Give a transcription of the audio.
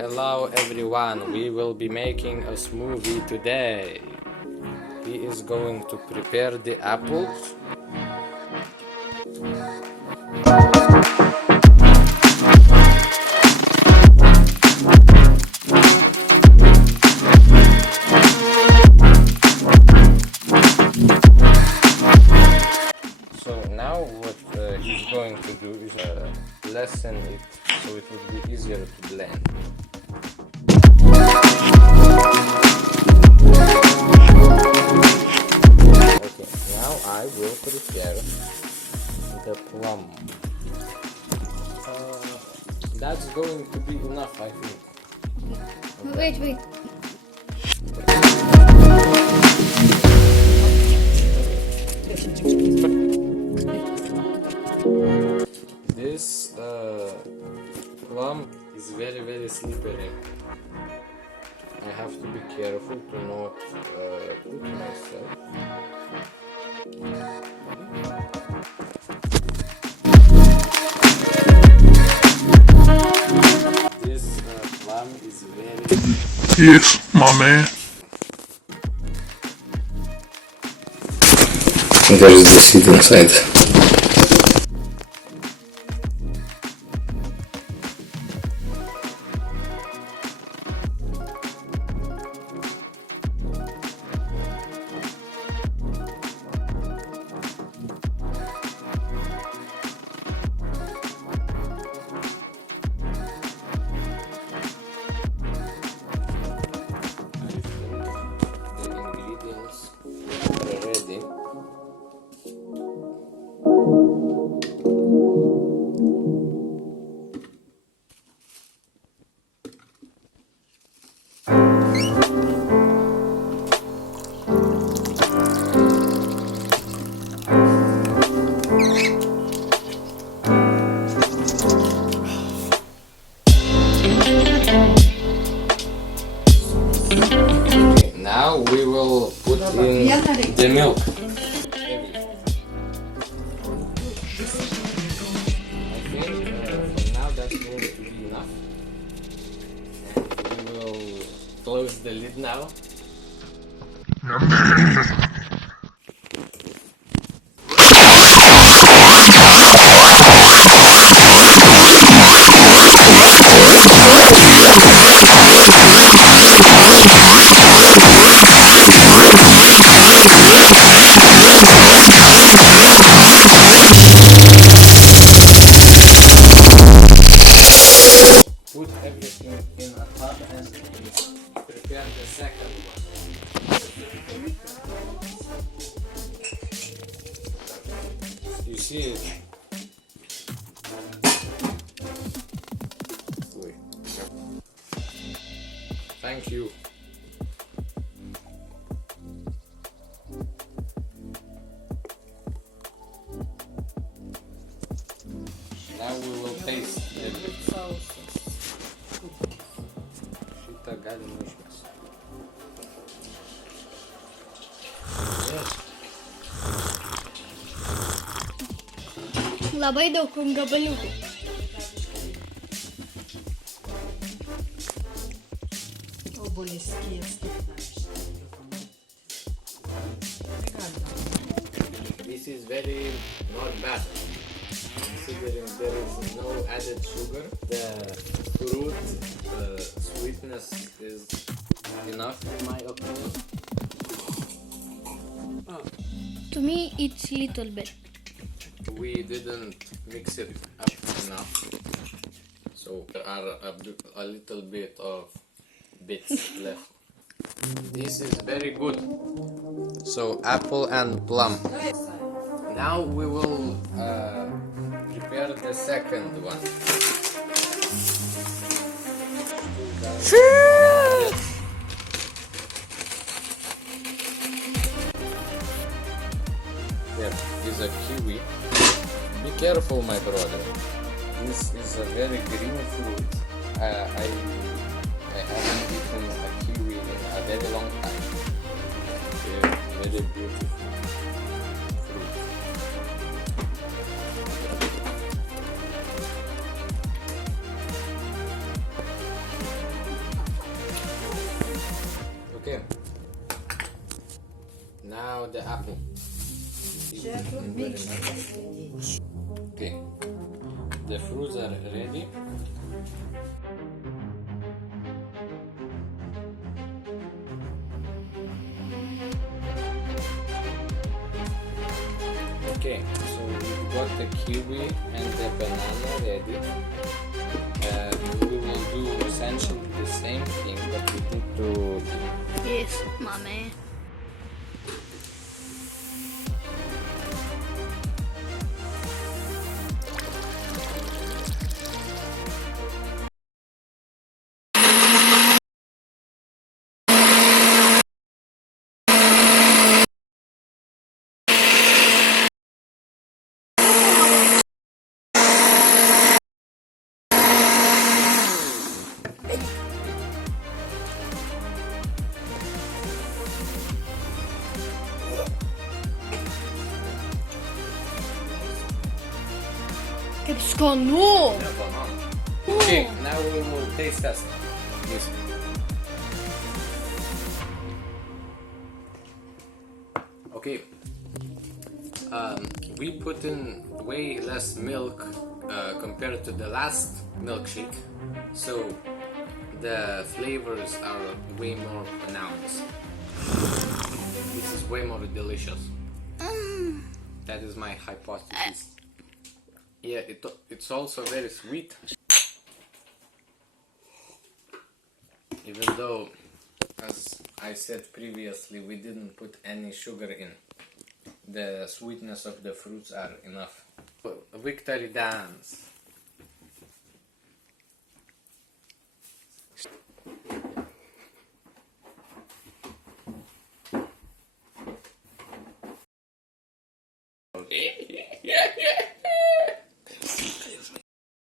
Hello everyone, we will be making a smoothie today. He is going to prepare the apples. So now what he's going to do is lessen it so it would be easier to blend. Okay, now I will prepare the plum. That's going to be enough, I think. Wait. This plum is very slippery. I have to be careful to not put myself. This plum is very... Yes, my man. There's the seed inside. The ingredients are ready. Now we will put in the milk. I think for now that's going to be enough. And we will close the lid now. Put everything in a tub and prepare the second one. You see it? Wait. Thank you. Now we will taste everything. Šitą galima išmesti. Labai daug gabaliukų. Obuolys skiesti. This is very not bad. Considering there is no added sugar, the fruit sweetness is enough in my opinion. To me, it's little bit. We didn't mix it up enough, so there are a little bit of bits left. This is very good. So apple and plum. Now we will prepare the second one. There is a kiwi. Be careful, my brother. This is a very green fruit. I haven't eaten a kiwi in a very long time. Very beautiful fruit. Mix. Okay, the fruits are ready. Okay, so we've got the kiwi and the banana ready. We will do essentially the same thing, but we need to. Yes, my man. Che scondo! The banana. Okay, now we will taste test this. Okay, we put in way less milk compared to the last milkshake, so the flavors are way more pronounced. This is way more delicious. That is my hypothesis. Yeah, it's also very sweet. Even though, as I said previously, we didn't put any sugar in. The sweetness of the fruits are enough. Victory dance.